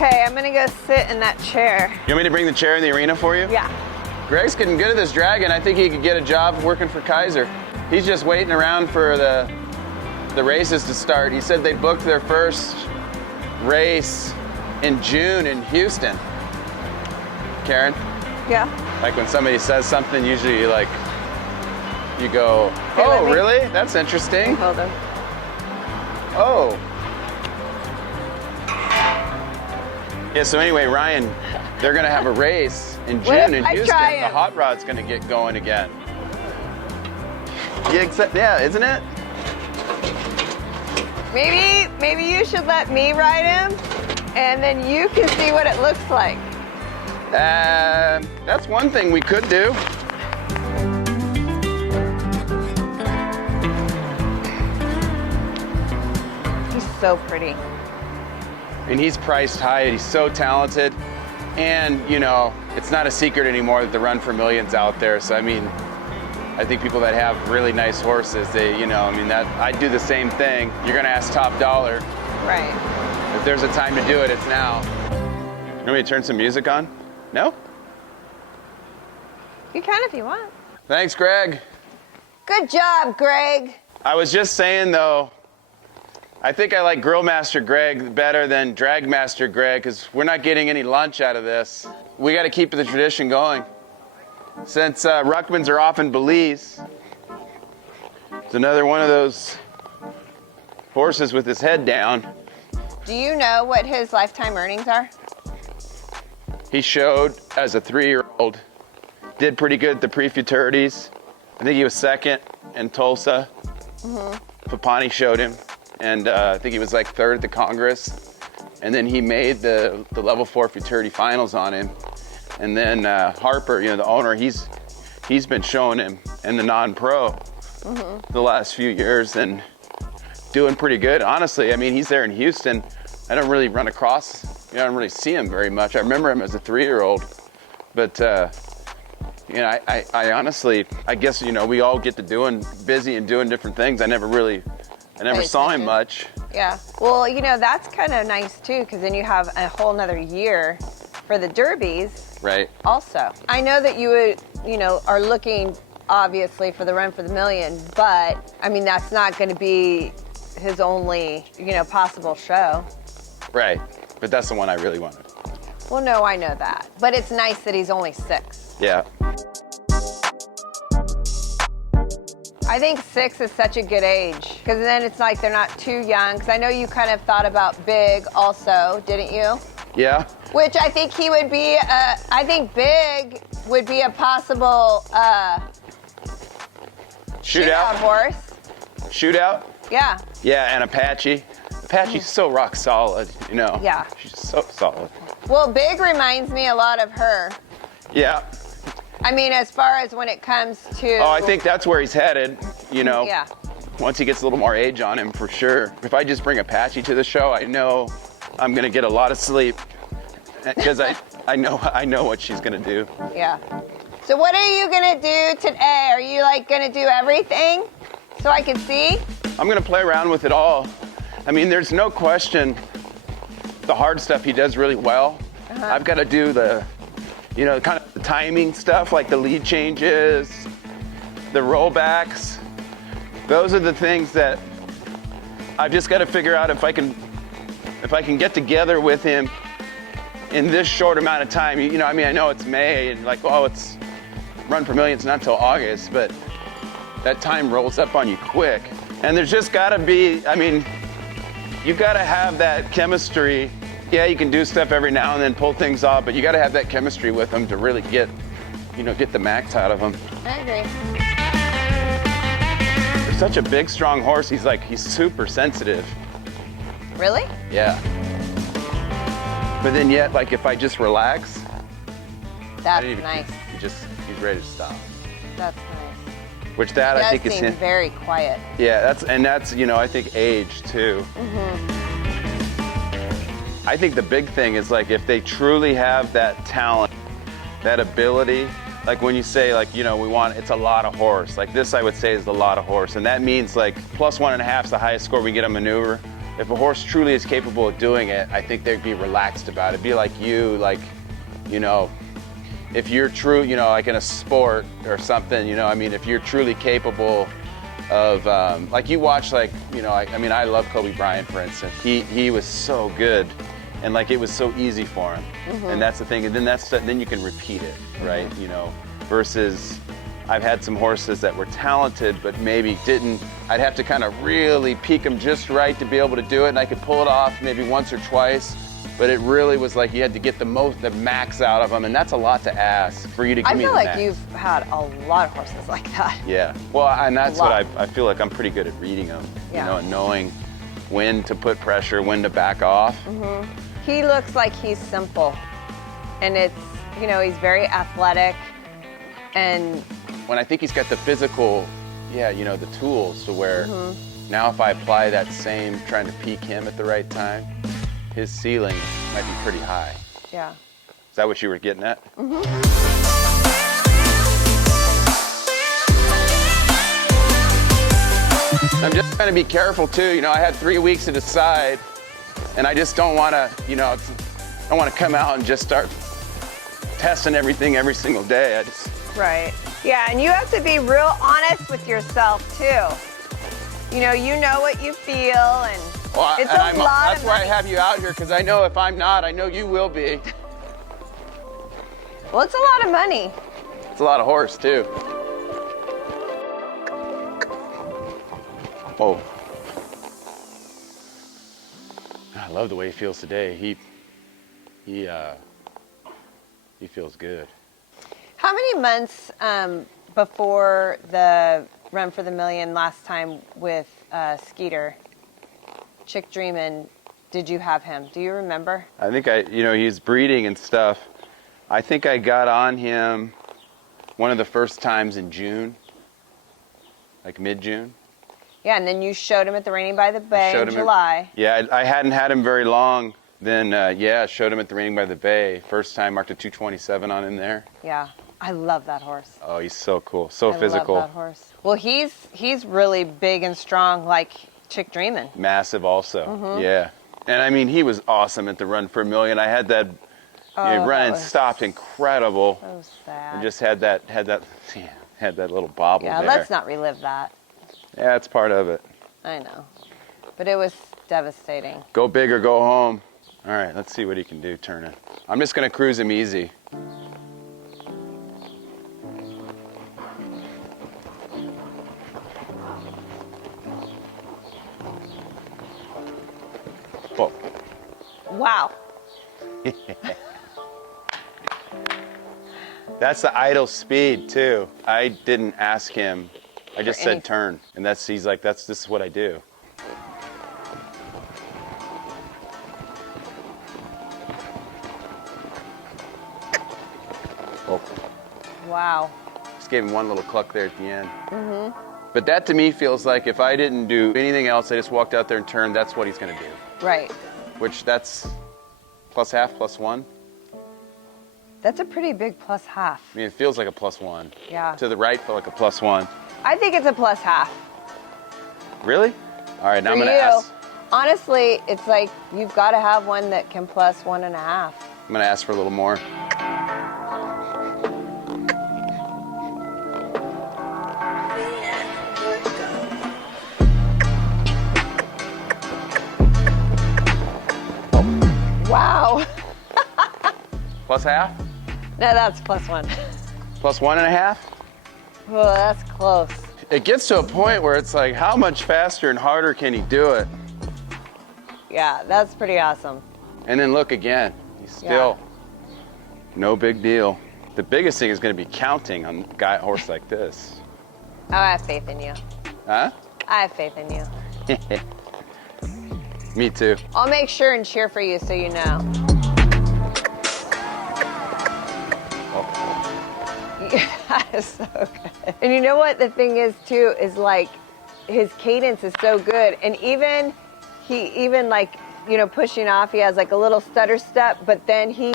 Okay, I'm gonna go sit in that chair. You want me to bring the chair in the arena for you? Yeah. Greg's getting good at this dragon. I think he could get a job working for Kaiser. He's just waiting around for the races to start. He said they booked their first race in June in Houston. Karen? Yeah. Like when somebody says something, usually you go, Okay, oh, let me- really? That's interesting. Hold on. Oh. Yeah, so anyway, Ryan, they're gonna have a race in What if June in I Houston. try The him? hot rod's gonna get going again. Yeah, isn't it? Maybe you should let me ride him, and then you can see what it looks like. That's one thing we could do. He's so pretty. And he's priced high and he's so talented. And, it's not a secret anymore that the Run for Million's out there. So, I think people that have really nice horses, I'd do the same thing. You're gonna ask top dollar. Right. If there's a time to do it, it's now. You want me to turn some music on? No? You can if you want. Thanks, Greg. Good job, Greg. I was just saying, though, I think I like Grillmaster Greg better than Dragmaster Greg because we're not getting any lunch out of this. We got to keep the tradition going. Since Ruckmans are off in Belize, it's another one of those horses with his head down. Do you know what his lifetime earnings are? He showed as a 3-year-old, did pretty good at the pre-futurities. I think he was second in Tulsa. Papani showed him, and I think he was like third at the Congress. And then he made the level 4 futurity finals on him. And then Harper, the owner, he's been showing him in the non-pro the last few years and doing pretty good. Honestly, he's there in Houston. I don't really run across, I don't really see him very much. I remember him as a 3-year-old, but I honestly, I guess, we all get to busy and doing different things. I never saw him much. Yeah. Well, that's kind of nice too, because then you have a whole nother year for the derbies. Right. Also, I know that you would, are looking obviously for the Run for the Million, but that's not going to be his only, possible show. Right. But that's the one I really wanted. Well, no, I know that, but it's nice that he's only 6. Yeah. I think 6 is such a good age, because then it's like they're not too young. Because I know you kind of thought about Big also, didn't you? Yeah. Which I think he would be, I think Big would be a possible shootout horse. Shootout? Yeah. Yeah, and Apache. Apache's so rock solid, Yeah. She's so solid. Well, Big reminds me a lot of her. Yeah. As far as when it comes to... Oh, I think that's where he's headed, Yeah. Once he gets a little more age on him, for sure. If I just bring Apache to the show, I know I'm going to get a lot of sleep because I know what she's going to do. Yeah. So what are you going to do today? Are you going to do everything so I can see? I'm going to play around with it all. There's no question the hard stuff he does really well. I've got to do the, kind of the timing stuff, like the lead changes, the rollbacks. Those are the things that I've just got to figure out if I can get together with him in this short amount of time. I know it's May and it's Run for Million's not till August, but that time rolls up on you quick. And there's just got to be, you've got to have that chemistry. Yeah, you can do stuff every now and then, pull things off, but you got to have that chemistry with them to really get the max out of them. I agree. They're such a big, strong horse. He's super sensitive. Really? Yeah. But then yet, if I just relax, That's nice. he's ready to stop. That's nice. which that I think does is seem very quiet. Yeah, that's you know, I think age too. I think the big thing is like if they truly have that talent, that ability, like when you say like, you know, it's a lot of horse. Like this I would say is a lot of horse. And that means like +1.5 is the highest score we get on maneuver. If a horse truly is capable of doing it, I think they'd be relaxed about it. It'd be like you, like, you know, if you're true, you know, like in a sport or something, you know, I mean, if you're truly capable of, like you watch like, you know, I mean, I love Kobe Bryant, for instance. He was so good. And like it was so easy for him, and that's the thing. And then you can repeat it, right? You know, versus I've had some horses that were talented, but maybe didn't. I'd have to kind of really peak them just right to be able to do it, and I could pull it off maybe once or twice. But it really was like you had to get the max out of them, and that's a lot to ask for you to give me the max. I feel like you've had a lot of horses like that. Yeah. Well, and that's what I feel like I'm pretty good at reading them, you know, and knowing when to put pressure, when to back off. He looks like he's simple, and it's, you know, he's very athletic, and when I think he's got the physical, you know, the tools to where now if I apply that same, trying to peak him at the right time, his ceiling might be pretty high. Yeah. Is that what you were getting at? I'm just trying to be careful too. You know, I had 3 weeks to decide. And I just don't want to, you know, I don't want to come out and just start testing everything every single day. Right. Yeah, and you have to be real honest with yourself too. You know what you feel, and it's a lot. That's why I have you out here, because I know if I'm not, I know you will be. Well, it's a lot of money. It's a lot of horse too. Oh. I love the way he feels today. He feels good. How many months before the Run for the Million last time with Skeeter, Chick Dreamin', did you have him? Do you remember? I think he's breeding and stuff. I think I got on him one of the first times in June, like mid-June. Yeah, and then you showed him at the Reining by the Bay in July. I hadn't had him very long. Then, showed him at the Reining by the Bay. First time, marked a 227 on him there. Yeah, I love that horse. Oh, he's so cool, so physical. I love that horse. Well, he's really big and strong, like Chick Dreamin'. Massive, also. Yeah, and I mean, he was awesome at the Run for a Million. I had that run and stopped, incredible. So sad. And just had that little bobble there. Yeah, let's not relive that. Yeah, it's part of it. I know. But it was devastating. Go big or go home. All right, let's see what he can do turning. I'm just going to cruise him easy. Whoa. Wow. That's the idle speed, too. I didn't ask him. I just said turn, and he's like, this is what I do. Oh. Wow. Just gave him one little cluck there at the end. But that to me feels like if I didn't do anything else, I just walked out there and turned, that's what he's going to do. Right. Which that's +half, +1. That's a pretty big +half. I mean, it feels like a +1. Yeah. To the right, felt like a +1. I think it's a +half. Really? All right, now I'm going to you, ask. Honestly, it's like you've got to have one that can +1.5. I'm going to ask for a little more. Wow. +half? No, that's +1. +1.5? Oh, that's close. It gets to a point where it's like, how much faster and harder can he do it? Yeah, that's pretty awesome. And then look again. He's still no big deal. The biggest thing is going to be counting on a horse like this. Oh, I have faith in you. Huh? I have faith in you. Me too. I'll make sure and cheer for you so you know. Oh. That is so good. And you know what the thing is too, is like his cadence is so good. And even like, you know, pushing off, he has like a little stutter step, but then he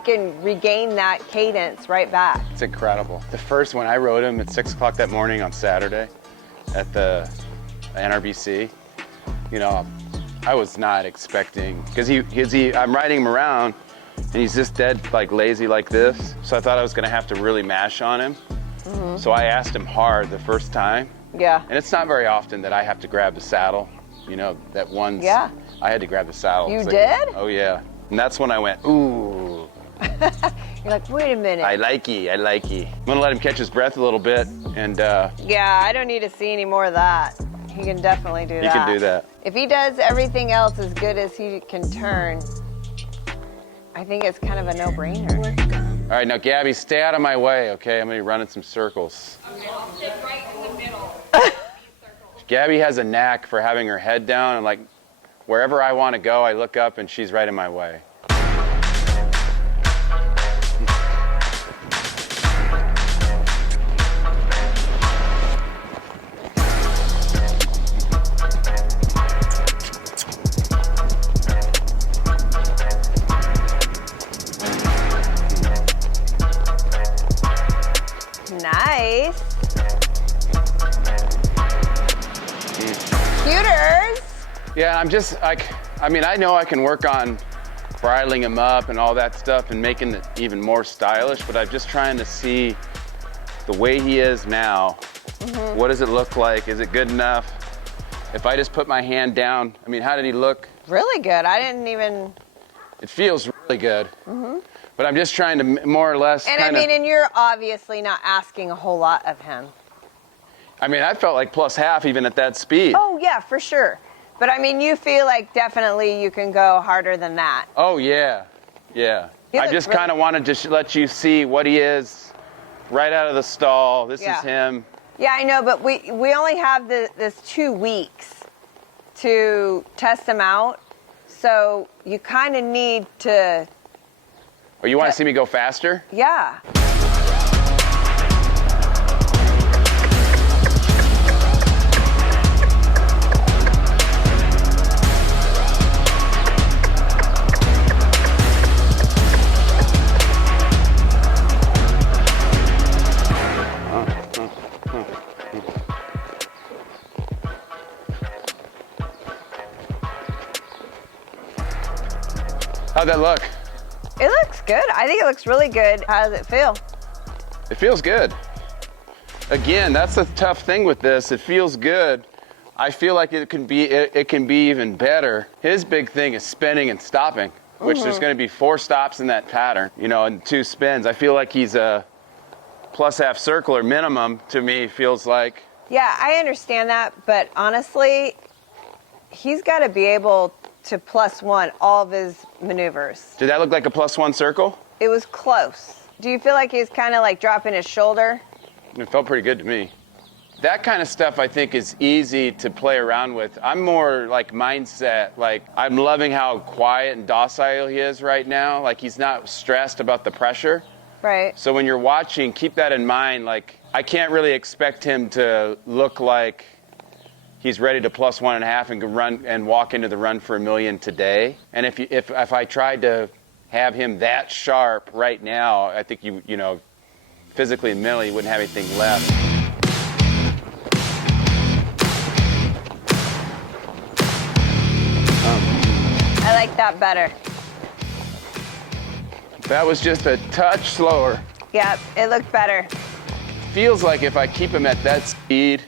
can regain that cadence right back. It's incredible. The first one, I rode him at 6 o'clock that morning on Saturday at the NRBC. You know, I was not expecting, because I'm riding him around and he's just dead, like lazy like this. So I thought I was gonna have to really mash on him. Mm-hmm. So I asked him hard the first time. Yeah. And it's not very often that I have to grab the saddle. You know, that one's, yeah. I had to grab the saddle. You did? Oh yeah. And that's when I went, ooh. You're like, wait a minute. I like ye. I'm gonna let him catch his breath a little bit and yeah, I don't need to see any more of that. He can definitely do that. He can do that. If he does everything else as good as he can turn, I think it's kind of a no-brainer. All right, now Gabby, stay out of my way, okay? I'm gonna be running some circles. Okay, I'll sit right in the middle. Gabby has a knack for having her head down, and like wherever I want to go, I look up and she's right in my way. Nice. Computers. Yeah, I'm just like, I mean, I know I can work on bridling him up and all that stuff and making it even more stylish, but I'm just trying to see the way he is now. Mm-hmm. What does it look like? Is it good enough? If I just put my hand down, I mean, how did he look? Really good. I didn't even. It feels really good. Mm-hmm. But I'm just trying to more or less. And I mean, and you're obviously not asking a whole lot of him. I mean, I felt like plus half even at that speed. Oh, yeah, for sure. But I mean, you feel like definitely you can go harder than that. Oh, yeah. Yeah. I just kind of wanted to let you see what he is right out of the stall. This is him. Yeah, I know, but we only have this 2 weeks to test him out. So you kind of need to. Oh, you want to see me go faster? Yeah. How'd that look? It looks good. I think it looks really good. How does it feel? It feels good. Again, that's the tough thing with this. It feels good. I feel like it can be even better. His big thing is spinning and stopping, which there's going to be 4 stops in that pattern, you know, and 2 spins. I feel like he's a plus half circle or minimum to me feels like. Yeah, I understand that, but honestly, he's got to be able to +1 all of his maneuvers. Did that look like a +1 circle? It was close. Do you feel like he's kind of like dropping his shoulder? It felt pretty good to me. That kind of stuff I think is easy to play around with. I'm more like mindset, like I'm loving how quiet and docile he is right now. Like he's not stressed about the pressure. Right. So when you're watching, keep that in mind. Like I can't really expect him to look like he's ready to +1.5 and run and walk into the run for $1 million today. And if I tried to have him that sharp right now, I think you know, physically and mentally, you wouldn't have anything left. I like that better. That was just a touch slower. Yeah, it looked better. Feels like if I keep him at that speed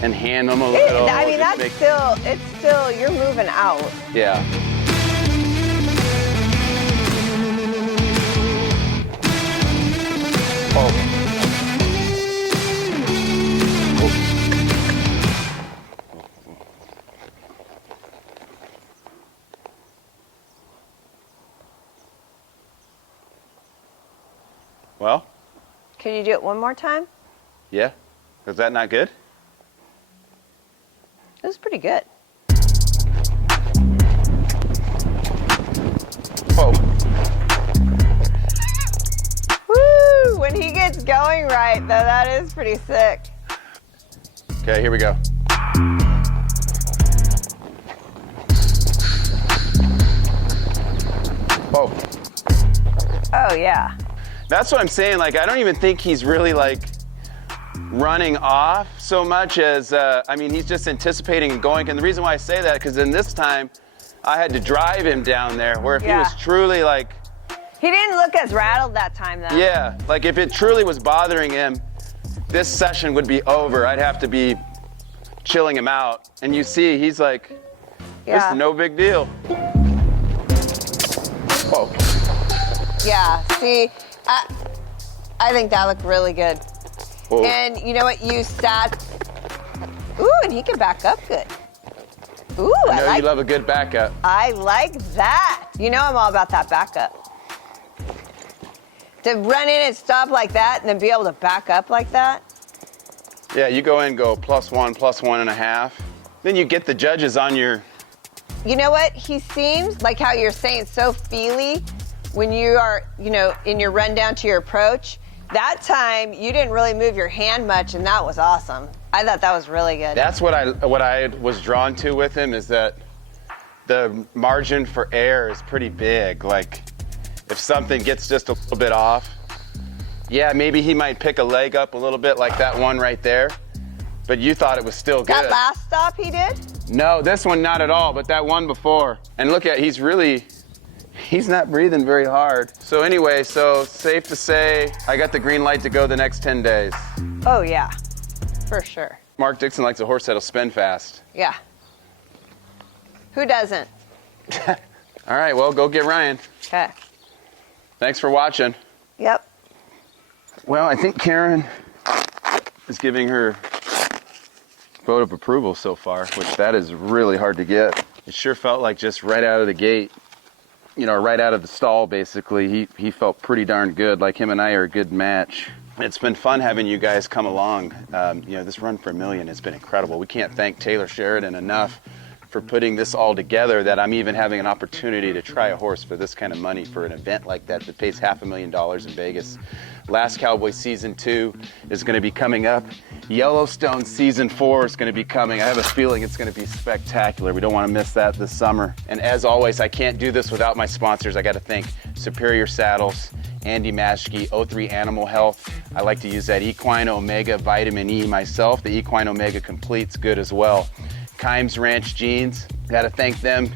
and hand him a little. I mean, it's still, you're moving out. Yeah. Oh. Well? Can you do it one more time? Yeah. Was that not good? It was pretty good. Whoa. Woo! When he gets going right, though, that is pretty sick. Okay, here we go. Whoa. Oh, yeah. That's what I'm saying. Like, I don't even think he's really like running off so much as, I mean, he's just anticipating and going. And the reason why I say that, because in this time, I had to drive him down there, where if he was truly like... He didn't look as rattled that time, though. Yeah, like if it truly was bothering him, this session would be over. I'd have to be chilling him out. And you see, he's like, this is no big deal. Whoa. Yeah, see, I think that looked really good. Whoa. And you know what, you sat, ooh, and he can back up good. Ooh, I know you love a good backup. I like that. You know I'm all about that backup. To run in and stop like that and then be able to back up like that. Yeah, you go in and go +1, +1.5. Then you get the judges on your... You know what? He seems like how you're saying so feely when you are, you know, in your rundown to your approach. That time you didn't really move your hand much, and that was awesome. I thought that was really good. That's what I was drawn to with him, is that the margin for error is pretty big. Like, if something gets just a little bit off, yeah, maybe he might pick a leg up a little bit, like that one right there. But you thought it was still good. That last stop he did? No, this one not at all, but that one before. And look at, he's not breathing very hard. So anyway, so safe to say, I got the green light to go the next 10 days. Oh, yeah, for sure. Mark Dixon likes a horse that'll spin fast. Yeah. Who doesn't? All right, well, go get Ryan. Okay. Thanks for watching. Yep. Well, I think Karen is giving her vote of approval so far, which that is really hard to get. It sure felt like just right out of the gate, you know, right out of the stall, basically, he felt pretty darn good. Like, him and I are a good match. It's been fun having you guys come along. You know, this run for $1 million has been incredible. We can't thank Taylor Sheridan enough for putting this all together, that I'm even having an opportunity to try a horse for this kind of money for an event like that pays $500,000 in Vegas. Last Cowboy Season 2 is going to be coming up. Yellowstone Season 4 is going to be coming. I have a feeling it's going to be spectacular. We don't want to miss that this summer. And as always, I can't do this without my sponsors. I got to thank Superior Saddles, Andy Maschke, O3 Animal Health. I like to use that Equine Omega Vitamin E myself. The Equine Omega Complete's good as well. Kimes Ranch Jeans, got to thank them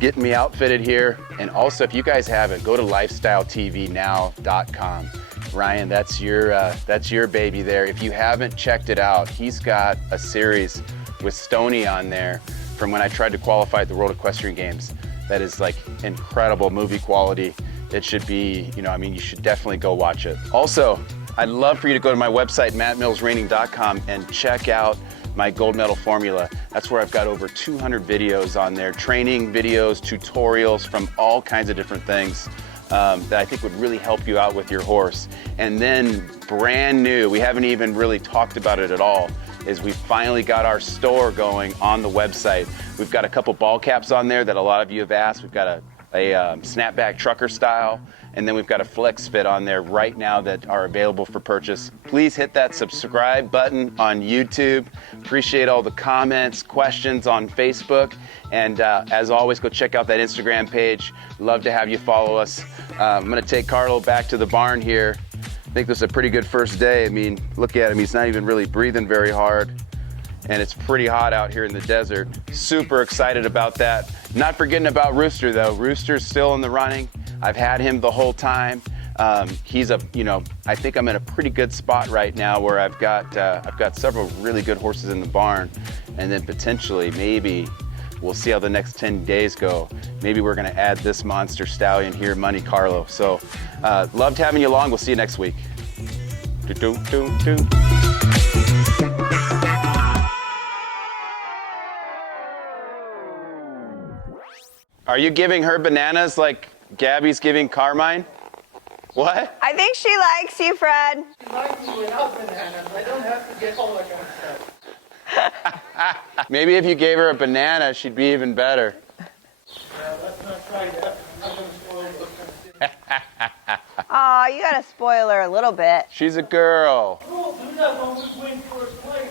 getting me outfitted here. And also, if you guys haven't, go to lifestyletvnow.com. Ryan, that's your baby there. If you haven't checked it out, he's got a series with Stoney on there from when I tried to qualify at the World Equestrian Games. That is like incredible movie quality. It should be, you know, I mean, you should definitely go watch it. Also, I'd love for you to go to my website, mattmillsreining.com, and check out my gold medal formula. That's where I've got over 200 videos on there, training videos, tutorials from all kinds of different things that I think would really help you out with your horse. And then brand new, we haven't even really talked about it at all, is we finally got our store going on the website. We've got a couple ball caps on there that a lot of you have asked. We've got a snapback trucker style, and then we've got a flex fit on there right now that are available for purchase. Please hit that subscribe button on YouTube. Appreciate all the comments, questions on Facebook, and as always, go check out that Instagram page. Love to have you follow us. I'm gonna take Carlo back to the barn here. I think this is a pretty good first day. I mean, look at him, he's not even really breathing very hard. And it's pretty hot out here in the desert. Super excited about that. Not forgetting about Rooster though. Rooster's still in the running. I've had him the whole time. He's you know, I think I'm in a pretty good spot right now where I've got several really good horses in the barn, and then potentially maybe we'll see how the next 10 days go. Maybe we're gonna add this monster stallion here, Money Carlo. So loved having you along. We'll see you next week. Are you giving her bananas like Gabby's giving Carmine? What? I think she likes you, Fred. She likes me without bananas. I don't have to get all that kind of stuff. Maybe if you gave her a banana, she'd be even better. Let's not try that. I'm not going to spoil those kind of things. Aw, you gotta spoil her a little bit. She's a girl. We'll do that when we win first place.